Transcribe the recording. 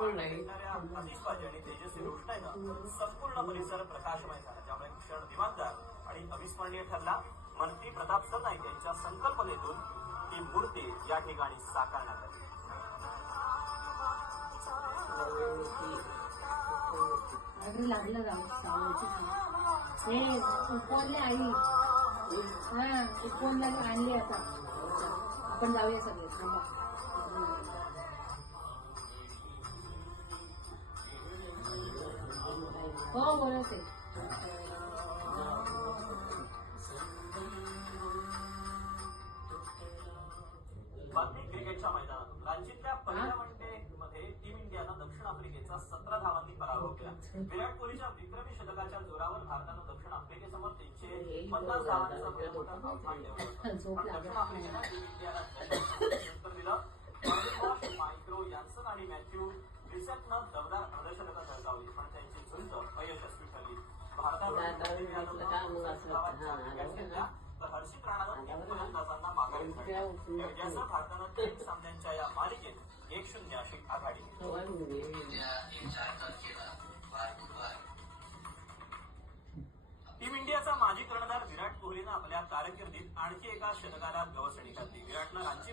आतिषबाजी आणि तेजस्वी रोषणाईनं संपूर्ण परिसर प्रकाशमय झाला, त्यामुळे क्षण दिमागदार आणि अविस्मरणीय ठरला. मंत्री प्रताप सरनाईक यांच्या संकल्पनेतून ही मूर्ती या ठिकाणी साकारण्यात आली. लागलं हे उपवरले आई उपवरला आणली. आता आपण जाऊया सगळे. हो बोलते. बातमी क्रिकेटच्या मैदानातून रांचीतल्या पहिल्या वन डे मध्ये टीम इंडियानं दक्षिण आफ्रिकेचा 17 धावांनी पराभव केला. विराट कोहलीच्या विक्रमी शतकाच्या जोरावर भारतानं दक्षिण आफ्रिकेसमोर 350 धावांचं आव्हान ठेवलं. दक्षिण आफ्रिकेनं टीम इंडियाला उत्तर दिलं. मायक्रो यान्सन आणि मॅथ्यू रिसेटनं दमदार अर्धशतकं झळकावली, पण त्यांची झुंज अयशस्वी ठरली. भारतानं तर हर्षित राणानं 3 फलंदाजांना माघारी काढलं. यासह भारतानं 3 सामन्यांच्या या मालिकेत 1-0 अशी आघाडी घेतली. टीम इंडियाचा माजी कर्णधार विराट कोहलीनं आपल्या कारकिर्दीत आणखी एका शतकाला गवसणी घातली. विराटनं रांची